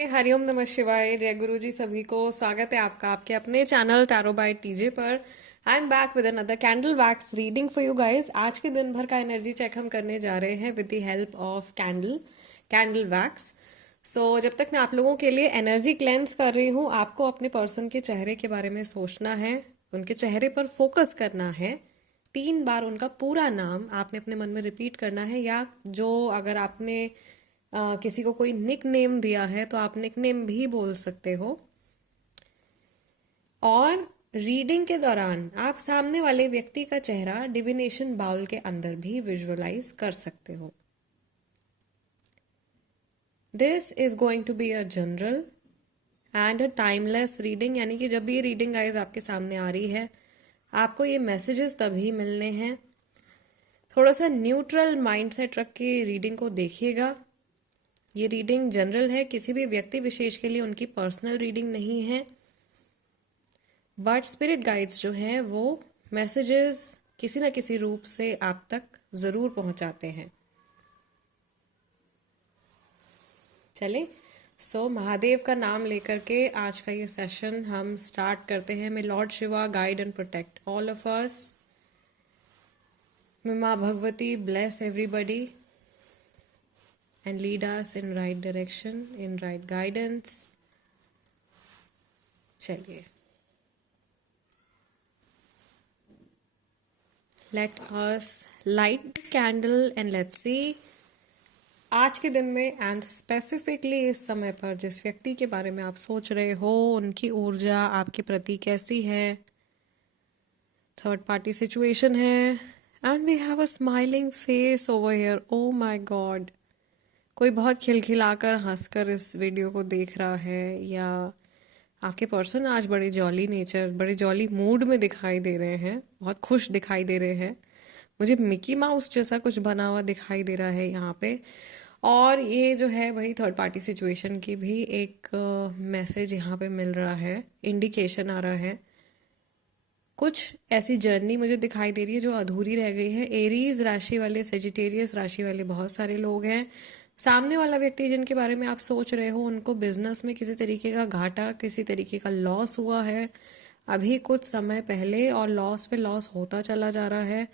हरिओम नमः शिवाय। जय गुरु जी। सभी को स्वागत है आपका आपके अपने चैनल टैरो बाय टीजे पर। I am back with another candle wax reading for you guys. आज के दिन भर का एनर्जी चेक हम करने जा रहे हैं with the help of candle wax. So जब तक मैं आप लोगों के लिए एनर्जी क्लेंस कर रही हूँ, आपको अपने पर्सन के चेहरे के बारे में सोचना है, उनके चेहरे पर फोकस करना है। 3 बार उनका पूरा नाम आपने अपने मन में रिपीट करना है, या जो अगर आपने किसी को कोई निक नेम दिया है तो आप निक नेम भी बोल सकते हो। और रीडिंग के दौरान आप सामने वाले व्यक्ति का चेहरा डिविनेशन बाउल के अंदर भी विजुअलाइज कर सकते हो। This is going to be a general and a timeless reading, यानी कि जब भी ये रीडिंग गाइज आपके सामने आ रही है, आपको ये मैसेजेस तभी मिलने हैं। थोड़ा सा न्यूट्रल माइंडसेट रख के रीडिंग को देखिएगा। ये रीडिंग जनरल है, किसी भी व्यक्ति विशेष के लिए उनकी पर्सनल रीडिंग नहीं है, बट स्पिरिट गाइड्स जो हैं वो मैसेजेस किसी न किसी रूप से आप तक ज़रूर पहुंचाते हैं। चले महादेव का नाम लेकर के आज का ये सेशन हम स्टार्ट करते हैं। May lord Shiva guide and protect all of us. May माँ Bhagwati bless everybody and lead us in right direction, in right guidance. चलिए, let us light the candle and let's see आज के दिन में एंड स्पेसिफिकली इस समय पर जिस व्यक्ति के बारे में आप सोच रहे हो, उनकी ऊर्जा आपके प्रति कैसी है। थर्ड पार्टी सिचुएशन है and we have a smiling face over here. Oh my god, कोई बहुत खिलखिलाकर हंसकर इस वीडियो को देख रहा है, या आपके पर्सन आज बड़े जॉली नेचर, बड़े जॉली मूड में दिखाई दे रहे हैं, बहुत खुश दिखाई दे रहे हैं। मुझे मिकी माउस जैसा कुछ बना हुआ दिखाई दे रहा है यहाँ पे। और ये जो है वही थर्ड पार्टी सिचुएशन की भी एक मैसेज यहाँ पे मिल रहा है, इंडिकेशन आ रहा है। कुछ ऐसी जर्नी मुझे दिखाई दे रही है जो अधूरी रह गई है। एरीज राशि वाले, सेजिटेरियस राशि वाले बहुत सारे लोग हैं। सामने वाला व्यक्ति जिनके बारे में आप सोच रहे हो, उनको बिजनेस में किसी तरीके का घाटा, किसी तरीके का लॉस हुआ है अभी कुछ समय पहले, और लॉस पे लॉस होता चला जा रहा है।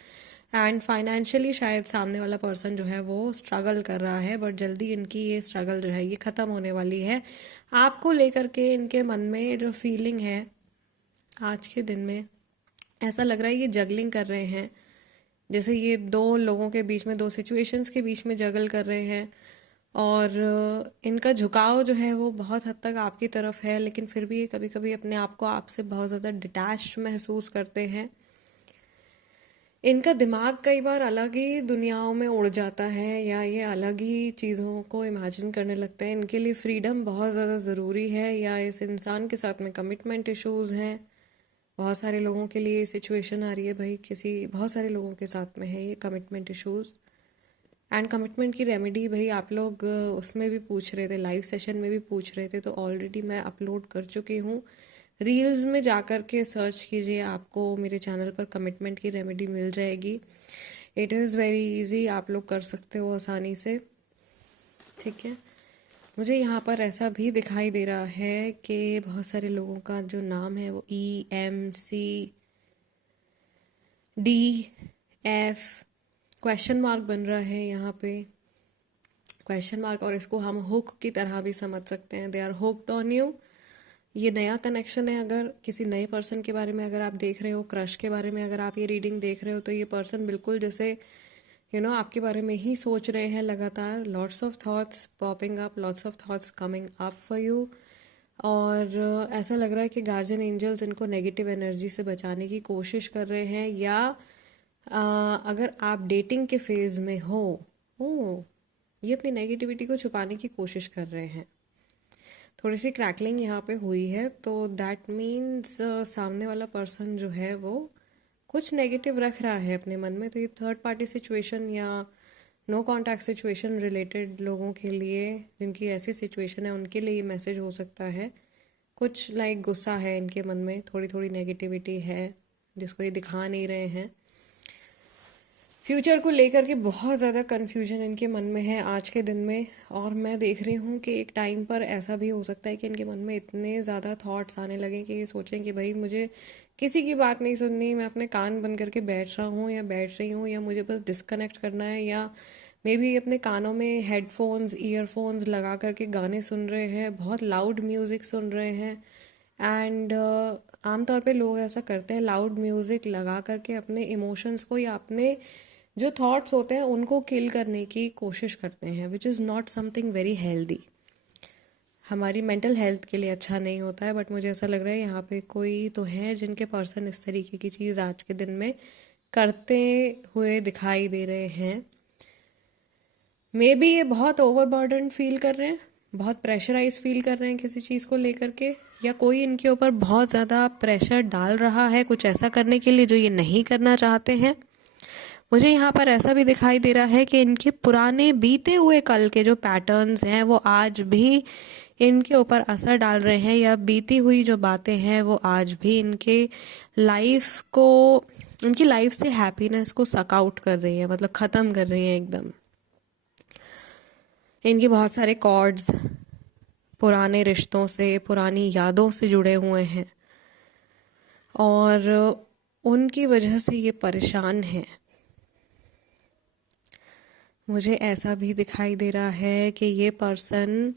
एंड फाइनेंशियली शायद सामने वाला पर्सन जो है वो स्ट्रगल कर रहा है, बट जल्दी इनकी ये स्ट्रगल जो है ये ख़त्म होने वाली है। आपको लेकर के इनके मन में जो फीलिंग है आज के दिन में, ऐसा लग रहा है ये जगलिंग कर रहे हैं, जैसे ये दो लोगों के बीच में, दो सिचुएशंस के बीच में जगल कर रहे हैं। और इनका झुकाव जो है वो बहुत हद तक आपकी तरफ है, लेकिन फिर भी ये कभी कभी अपने आप को आपसे बहुत ज़्यादा डिटैच महसूस करते हैं। इनका दिमाग कई बार अलग ही दुनियाओं में उड़ जाता है, या ये अलग ही चीज़ों को इमेजिन करने लगते हैं। इनके लिए फ्रीडम बहुत ज़्यादा ज़रूरी है, या इस इंसान के साथ में कमिटमेंट इश्यूज़ हैं। बहुत सारे लोगों के लिए सिचुएशन आ रही है भाई, बहुत सारे लोगों के साथ में है ये कमिटमेंट इश्यूज़। एंड कमिटमेंट की रेमेडी भाई आप लोग उसमें भी पूछ रहे थे, लाइव सेशन में भी पूछ रहे थे, तो ऑलरेडी मैं अपलोड कर चुकी हूँ। रील्स में जाकर के सर्च कीजिए, आपको मेरे चैनल पर कमिटमेंट की रेमेडी मिल जाएगी। इट इज़ वेरी इजी, आप लोग कर सकते हो आसानी से। ठीक है, मुझे यहाँ पर ऐसा भी दिखाई दे रहा है कि बहुत सारे लोगों का जो नाम है वो EMCDF क्वेश्चन मार्क बन रहा है यहाँ पे, क्वेश्चन मार्क। और इसको हम हुक की तरह भी समझ सकते हैं, they are hooked on you. ये नया कनेक्शन है। अगर किसी नए पर्सन के बारे में अगर आप देख रहे हो, क्रश के बारे में अगर आप ये रीडिंग देख रहे हो, तो ये पर्सन बिल्कुल जैसे आपके बारे में ही सोच रहे हैं लगातार। Lots of thoughts popping up, lots of thoughts coming up for you. और ऐसा लग रहा है कि गार्जियन एंजल्स इनको नेगेटिव एनर्जी से बचाने की कोशिश कर रहे हैं, या अगर आप डेटिंग के फेज में हो, ये अपनी नेगेटिविटी को छुपाने की कोशिश कर रहे हैं। थोड़ी सी क्रैकलिंग यहाँ पे हुई है, तो दैट मीन्स सामने वाला पर्सन जो है वो कुछ नेगेटिव रख रहा है अपने मन में। तो ये थर्ड पार्टी सिचुएशन या नो कॉन्टैक्ट सिचुएशन रिलेटेड लोगों के लिए, जिनकी ऐसी सिचुएशन है, उनके लिए ये मैसेज हो सकता है। कुछ लाइक गुस्सा है इनके मन में, थोड़ी थोड़ी नेगेटिविटी है जिसको ये दिखा नहीं रहे हैं। फ्यूचर को लेकर के बहुत ज़्यादा कन्फ्यूजन इनके मन में है आज के दिन में। और मैं देख रही हूँ कि एक टाइम पर ऐसा भी हो सकता है कि इनके मन में इतने ज़्यादा थॉट्स आने लगे कि ये सोचें कि भाई मुझे किसी की बात नहीं सुननी, मैं अपने कान बंद करके बैठ रहा हूँ या बैठ रही हूँ, या मुझे बस डिस्कनेक्ट करना है, या मे बी अपने कानों में हेडफोन्स ईयरफोन्स लगा करके गाने सुन रहे हैं, बहुत लाउड म्यूज़िक सुन रहे हैं। एंड आमतौर पे लोग ऐसा करते हैं, लाउड म्यूज़िक लगा करके अपने इमोशंस को या अपने जो थॉट्स होते हैं उनको किल करने की कोशिश करते हैं, which is not something very healthy. हमारी मेंटल हेल्थ के लिए अच्छा नहीं होता है। बट मुझे ऐसा लग रहा है यहाँ पे कोई तो है जिनके पर्सन इस तरीके की चीज़ आज के दिन में करते हुए दिखाई दे रहे हैं। मे बी ये बहुत ओवरबर्डन फील कर रहे हैं, बहुत प्रेशराइज फील कर रहे हैं किसी चीज़ को लेकर के, या कोई इनके ऊपर बहुत ज़्यादा प्रेशर डाल रहा है कुछ ऐसा करने के लिए जो ये नहीं करना चाहते हैं। मुझे यहाँ पर ऐसा भी दिखाई दे रहा है कि इनके पुराने बीते हुए कल के जो पैटर्न्स हैं वो आज भी इनके ऊपर असर डाल रहे हैं, या बीती हुई जो बातें हैं वो आज भी इनकी लाइफ से हैप्पीनेस को सक आउट कर रही है, मतलब ख़त्म कर रही है एकदम। इनके बहुत सारे कॉर्ड्स पुराने रिश्तों से, पुरानी यादों से जुड़े हुए हैं और उनकी वजह से ये परेशान हैं। मुझे ऐसा भी दिखाई दे रहा है कि ये पर्सन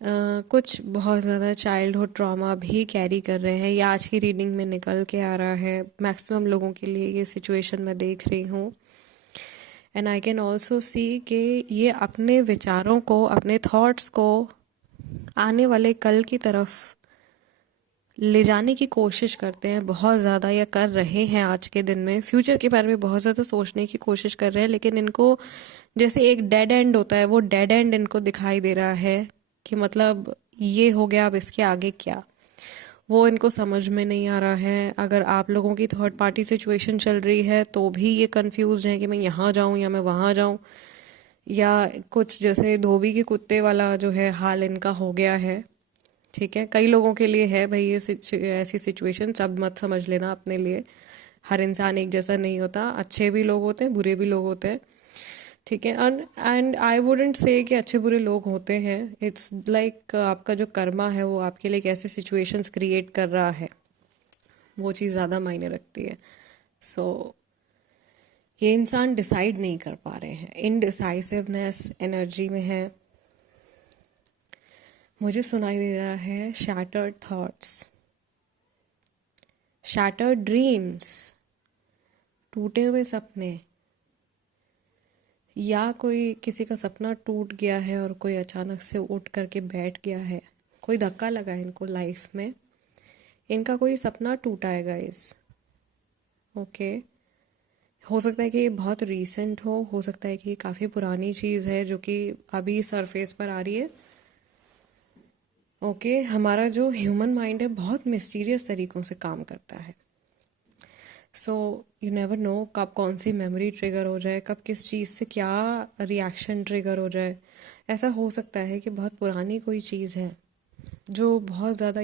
कुछ बहुत ज़्यादा चाइल्डहुड ट्रॉमा भी कैरी कर रहे हैं, या आज की रीडिंग में निकल के आ रहा है। मैक्सिमम लोगों के लिए ये सिचुएशन मैं देख रही हूँ। And I can also see कि ये अपने विचारों को, अपने थॉट्स को आने वाले कल की तरफ ले जाने की कोशिश करते हैं बहुत ज़्यादा, या कर रहे हैं आज के दिन में। फ्यूचर के बारे में बहुत ज़्यादा सोचने की कोशिश कर रहे हैं, लेकिन इनको जैसे एक डेड एंड होता है, वो डेड एंड इनको दिखाई दे रहा है कि मतलब ये हो गया, अब इसके आगे क्या, वो इनको समझ में नहीं आ रहा है। अगर आप लोगों की थर्ड पार्टी सिचुएशन चल रही है तो भी ये कंफ्यूज है कि मैं यहाँ जाऊँ या मैं वहाँ जाऊँ, या कुछ जैसे धोबी के कुत्ते वाला जो है हाल इनका हो गया है। ठीक है, कई लोगों के लिए है भाई ये ऐसी सिचुएशन, सब मत समझ लेना अपने लिए। हर इंसान एक जैसा नहीं होता, अच्छे भी लोग होते हैं, बुरे भी लोग होते हैं। ठीक है, एंड आई वुडेंट से कि अच्छे बुरे लोग होते हैं। इट्स लाइक आपका जो कर्मा है वो आपके लिए कैसे सिचुएशंस क्रिएट कर रहा है, वो चीज़ ज़्यादा मायने रखती है। सो ये इंसान डिसाइड नहीं कर पा रहे हैं, इनडिसाइसिवनेस एनर्जी में है। मुझे सुनाई दे रहा है शैटर्ड थॉट्स, शैटर्ड ड्रीम्स, टूटे हुए सपने, या कोई किसी का सपना टूट गया है और कोई अचानक से उठ करके बैठ गया है, कोई धक्का लगा है इनको लाइफ में, इनका कोई सपना टूटा है गाइस। ओके, हो सकता है कि ये बहुत रीसेंट हो सकता है कि ये काफ़ी पुरानी चीज़ है जो कि अभी सरफेस पर आ रही है। ओके, हमारा जो ह्यूमन माइंड है बहुत मिस्टीरियस तरीक़ों से काम करता है। सो यू नेवर नो कब कौन सी मेमोरी ट्रिगर हो जाए, कब किस चीज़ से क्या रिएक्शन ट्रिगर हो जाए। ऐसा हो सकता है कि बहुत पुरानी कोई चीज़ है जो बहुत ज़्यादा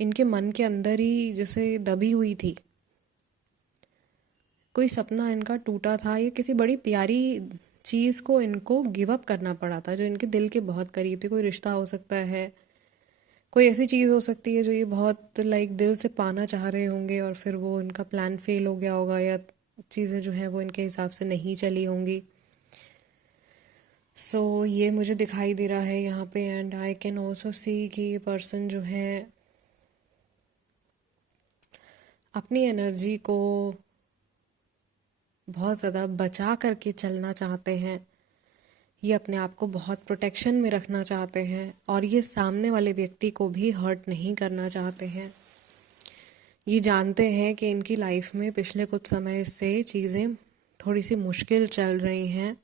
इनके मन के अंदर ही जैसे दबी हुई थी। कोई सपना इनका टूटा था, या किसी बड़ी प्यारी चीज़ को इनको गिव अप करना पड़ा था जो इनके दिल के बहुत करीब थी। कोई रिश्ता हो सकता है, कोई ऐसी चीज़ हो सकती है जो ये बहुत लाइक दिल से पाना चाह रहे होंगे और फिर वो इनका प्लान फेल हो गया होगा, या चीज़ें जो हैं वो इनके हिसाब से नहीं चली होंगी। सो ये मुझे दिखाई दे रहा है यहाँ पे। And I can also see कि ये पर्सन जो है अपनी एनर्जी को बहुत ज़्यादा बचा करके चलना चाहते हैं। ये अपने आप को बहुत प्रोटेक्शन में रखना चाहते हैं, और ये सामने वाले व्यक्ति को भी हर्ट नहीं करना चाहते हैं। ये जानते हैं कि इनकी लाइफ में पिछले कुछ समय से चीज़ें थोड़ी सी मुश्किल चल रही हैं,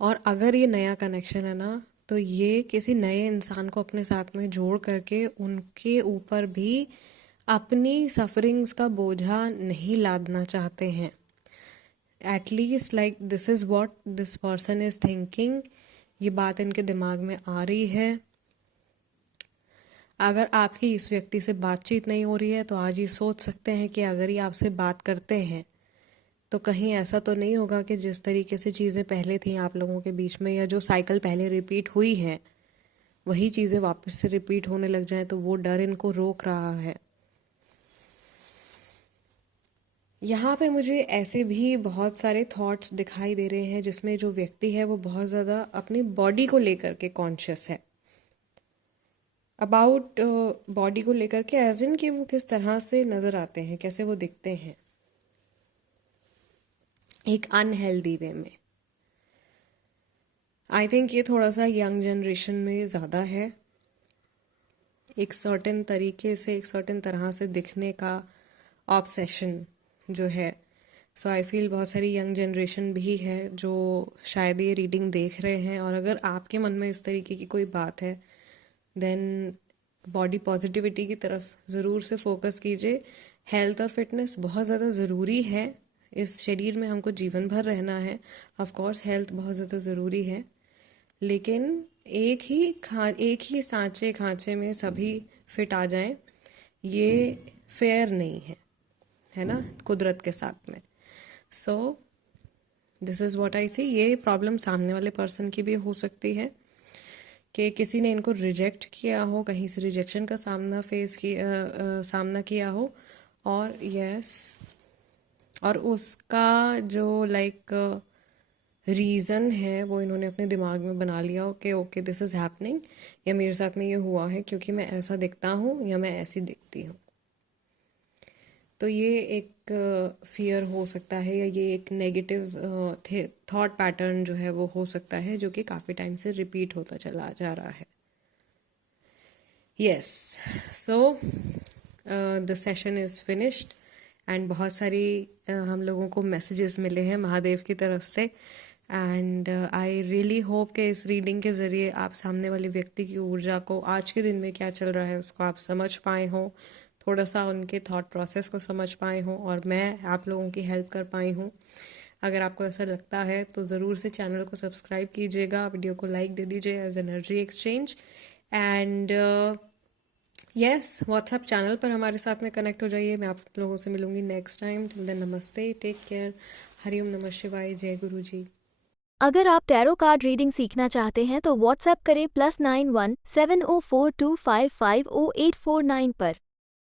और अगर ये नया कनेक्शन है ना, तो ये किसी नए इंसान को अपने साथ में जोड़ करके उनके ऊपर भी अपनी सफरिंग्स का बोझा नहीं लादना चाहते हैं। At least like this is what this person is thinking. ये बात इनके दिमाग में आ रही है। अगर आपकी इस व्यक्ति से बातचीत नहीं हो रही है तो आज ये सोच सकते हैं कि अगर ये आपसे बात करते हैं तो कहीं ऐसा तो नहीं होगा कि जिस तरीके से चीज़ें पहले थी आप लोगों के बीच में, या जो साइकिल पहले रिपीट हुई है वही चीज़ें वापस से रिपीट होने लग जाएं, तो वो डर इनको रोक रहा है। यहाँ पे मुझे ऐसे भी बहुत सारे थॉट्स दिखाई दे रहे हैं जिसमें जो व्यक्ति है वो बहुत ज़्यादा अपनी बॉडी को लेकर के कॉन्शियस है, अबाउट बॉडी को लेकर के, एज इन कि वो किस तरह से नज़र आते हैं, कैसे वो दिखते हैं एक अनहेल्दी वे में। आई थिंक ये थोड़ा सा यंग जनरेशन में ज़्यादा है, एक सर्टेन तरीके से, एक सर्टेन तरह से दिखने का ऑब्सेशन जो है। सो आई फील बहुत सारी यंग जनरेशन भी है जो शायद ये रीडिंग देख रहे हैं, और अगर आपके मन में इस तरीके की कोई बात है देन बॉडी पॉजिटिविटी की तरफ ज़रूर से फोकस कीजिए। हेल्थ और फिटनेस बहुत ज़्यादा ज़रूरी है, इस शरीर में हमको जीवन भर रहना है। ऑफ कोर्स हेल्थ बहुत ज़्यादा ज़रूरी है, लेकिन एक ही सांचे खांचे में सभी फिट आ जाएं ये फेयर नहीं है ना, कुदरत के साथ में। So this is what I see. ये प्रॉब्लम सामने वाले पर्सन की भी हो सकती है कि किसी ने इनको रिजेक्ट किया हो, कहीं से रिजेक्शन का सामना किया हो, और यस और उसका जो रीज़न है वो इन्होंने अपने दिमाग में बना लिया हो कि ओके दिस इज़ हैपनिंग, या मेरे साथ में ये हुआ है क्योंकि मैं ऐसा दिखता हूँ या मैं ऐसी दिखती हूँ। तो ये एक फियर हो सकता है, या ये एक नेगेटिव थॉट पैटर्न जो है वो हो सकता है, जो कि काफ़ी टाइम से रिपीट होता चला जा रहा है। Yes, so the session is finished and बहुत सारी हम लोगों को मैसेजेस मिले हैं महादेव की तरफ से, एंड आई रियली होप कि इस रीडिंग के ज़रिए आप सामने वाले व्यक्ति की ऊर्जा को, आज के दिन में क्या चल रहा है उसको आप समझ पाए हों, थोड़ा सा उनके थॉट प्रोसेस को समझ पाए हों, और मैं आप लोगों की हेल्प कर पाई हूँ। अगर आपको ऐसा लगता है तो ज़रूर से चैनल को सब्सक्राइब कीजिएगा, वीडियो को लाइक दे दीजिए as energy exchange, and yes WhatsApp channel पर हमारे साथ में कनेक्ट हो जाइए। मैं आप लोगों से मिलूंगी नेक्स्ट टाइम। टिल देन नमस्ते, टेक केयर, हरिओम नमः शिवाय, जय गुरु जी। अगर आप टैरो कार्ड रीडिंग सीखना चाहते हैं तो व्हाट्सएप करें +91 7042550849 पर।